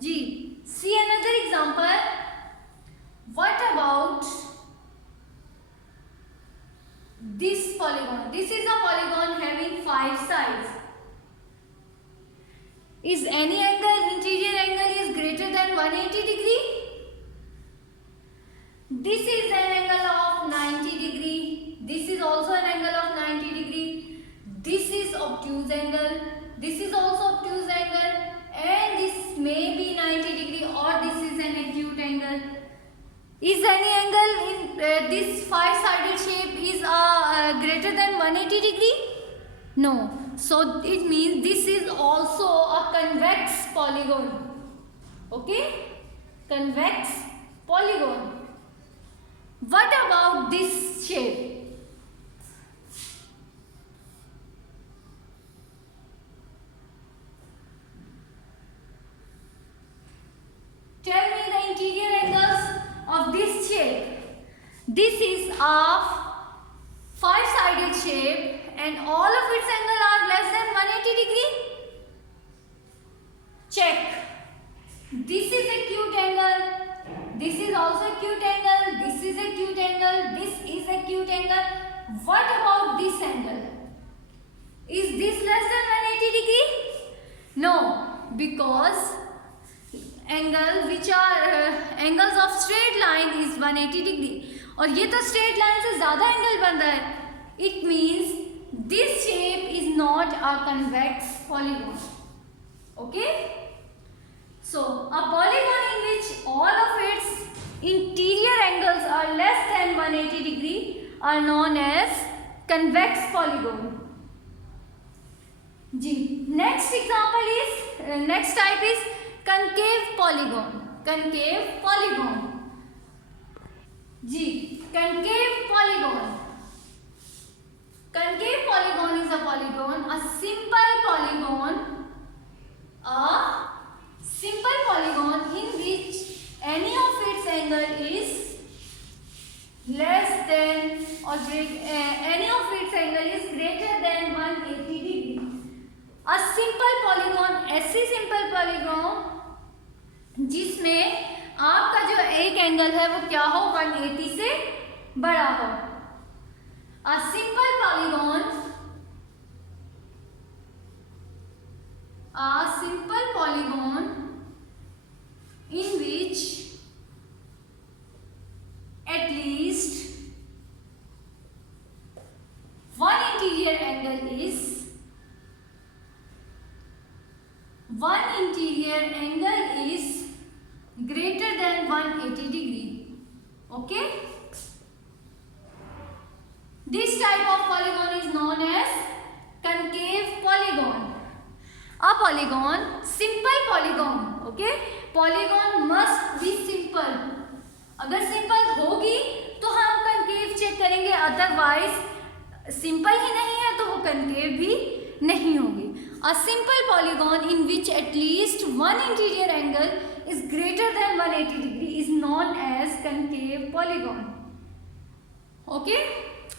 Ji, see another example. What about this polygon? This is a polygon having 5 sides. Is any angle, interior angle is greater than 180 degree? This is an angle of 90 degree. This is also an angle of 90 degree. This is obtuse angle. This is also obtuse angle, and this may be 90 degree, or this is an acute angle. Is any angle in this 5-sided shape is greater than 180 degree? No. So it means this is also a convex polygon. Okay? Convex polygon. What about this shape? Tell me the interior angles of this shape. This is a 5-sided shape and all of its angles are less than 180 degree. Check. This is acute angle. This is also acute angle. This is acute angle. This is acute angle. What about this angle? Is this less than 180 degree? No, because angle which are angles of straight line is 180 degree. और ये तो straight line से ज़्यादा angle बन रहा है. It means this shape is not a convex polygon. Okay? So a polygon in which all of its interior angles are less than 180 degree are known as convex polygon. Ji, next example is next type is concave polygon. Concave polygon. Ji, concave polygon. Concave polygon is a polygon, a simple polygon in which any of its angle is less than or any of its angle is greater than 180 degree. A simple polygon, ऐसी simple polygon जिसमें आपका जो एक angle है वो क्या हो, 180 से बड़ा हो. A simple polygon in which at least one interior angle is greater than 180 degree. Okay? This type of polygon is known as concave polygon. A polygon, simple polygon. Okay? Polygon must be simple. अगर simple होगी तो हम concave check करेंगे, otherwise simple ही नहीं है तो वो concave भी नहीं होगी. A simple polygon in which at least one interior angle is greater than 180 degree is known as concave polygon. Okay?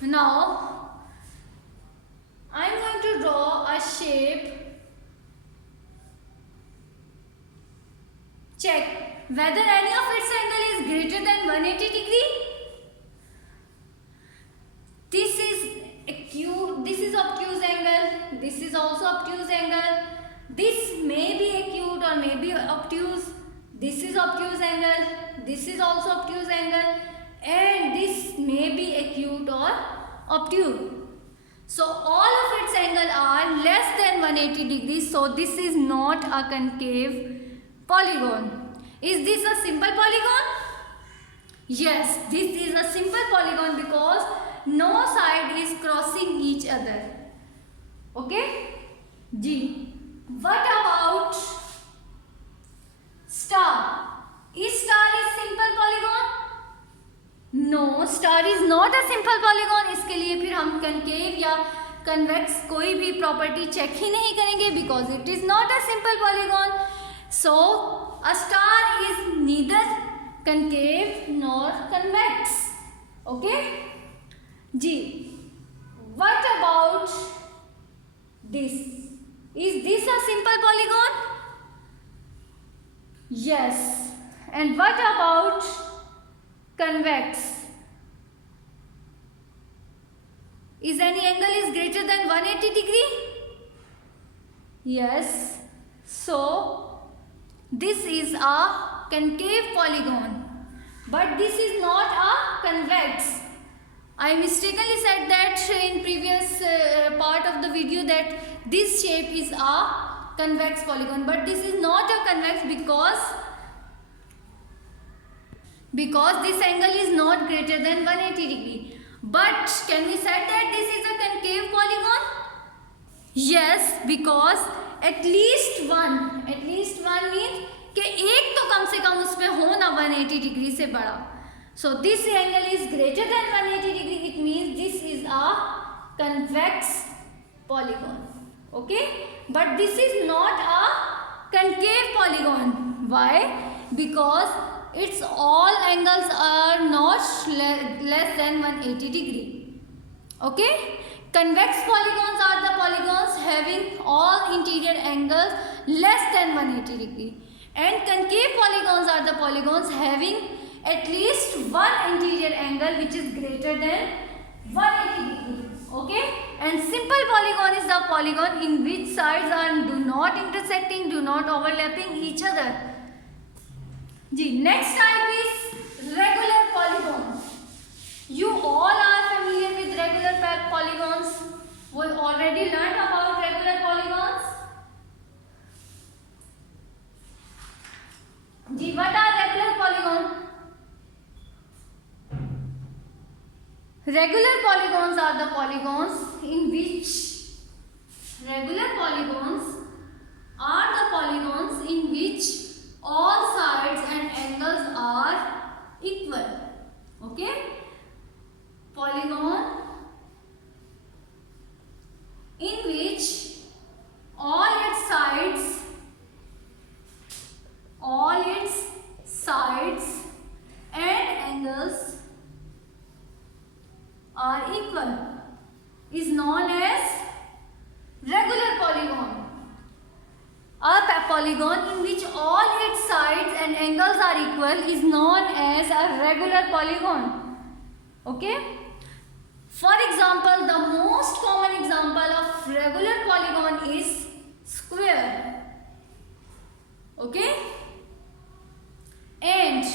Now I am going to draw a shape. Check whether any of its angle is greater than 180 degree. This is acute, this is obtuse angle, this is also obtuse angle. This may be acute or may be obtuse. This is obtuse angle, this is also obtuse angle, and this may be acute or obtuse. So all of its angle are less than 180 degrees. So this is not a concave polygon. Is this a simple polygon? Yes, this is a simple polygon because no side is crossing each other. Okay? G. What about star? Is star a simple polygon? No, star is not a simple polygon. इसके लिए फिर हम concave या convex कोई भी property check ही नहीं करेंगे because it is not a simple polygon. So a star is neither concave nor convex. Okay? G. What about this? Is this a simple polygon? Yes. And what about convex? Is any angle is greater than 180 degree? Yes. So this is a concave polygon, but this is not a convex. I mistakenly said that in previous part of the video that this shape is a convex polygon, but this is not a convex because this angle is not greater than 180 degree. But can we say that this is a concave polygon? Yes, because at least one means कि एक तो कम से कम उसमें हो ना 180 degree से बड़ा. So this angle is greater than 180 degree. It means this is a convex polygon. Okay, but this is not a concave polygon. Why? Because its all angles are not less than 180 degree. Okay. Convex polygons are the polygons having all interior angles less than 180 degree. And concave polygons are the polygons having at least one interior angle which is greater than 180 degree. Okay. And simple polygon is the polygon in which sides do not intersecting, do not overlapping each other. Next type is regular polygon. You all are familiar with regular polygons. We already learned about regular polygons. What are regular polygons? Regular polygons are the polygons in which all sides and angles are equal. Okay? Polygon in which all its sides and angles are equal is known as regular polygon. A polygon in which all its sides and angles are equal is known as a regular polygon. Okay? For example, the most common example of regular polygon is square. Okay? And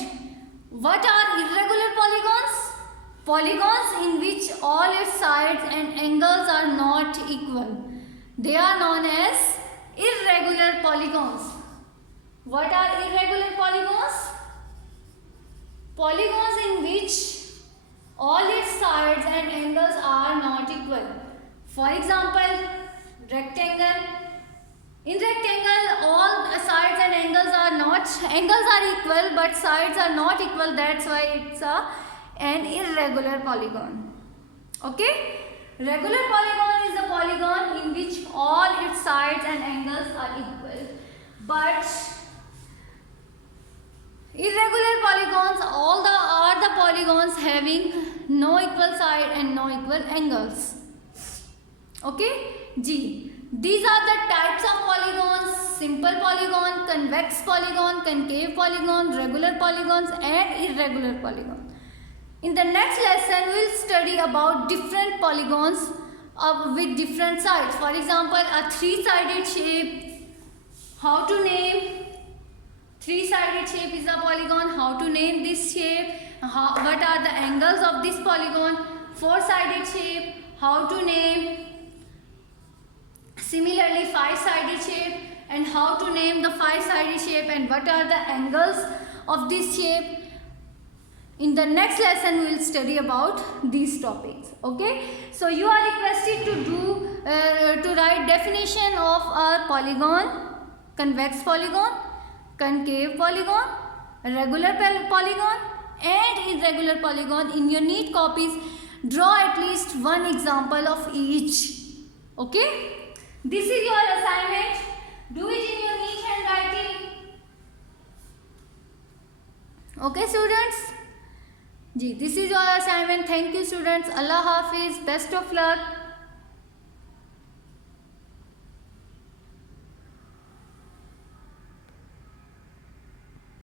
what are irregular polygons? Polygons in which all its sides and angles are not equal. They are known as irregular polygons. What are irregular polygons? Polygons in which all its sides and angles are not equal. For example, rectangle. In rectangle, all sides and angles are equal, but sides are not equal. That's why it's an irregular polygon. Okay? Regular polygon is a polygon in which all its sides and angles are equal. But irregular polygons are the polygons having no equal side and no equal angles. Okay? These are the types of polygons: simple polygon, convex polygon, concave polygon, regular polygons and irregular polygon. In the next lesson, we will study about different polygons with different sides. For example, a three-sided shape. How to name? Three-sided shape is a polygon. How to name this shape? What are the angles of this polygon? Four-sided shape. How to name? Similarly, five-sided shape. And how to name the five-sided shape and what are the angles of this shape? In the next lesson, we will study about these topics. Okay? So you are requested to write definition of a polygon: convex polygon, concave polygon, regular polygon and irregular polygon. In your neat copies, draw at least one example of each. Okay? This is your assignment. Do it in your neat handwriting. Okay, students? This is your assignment. Thank you, students. Allah Hafiz. Best of luck.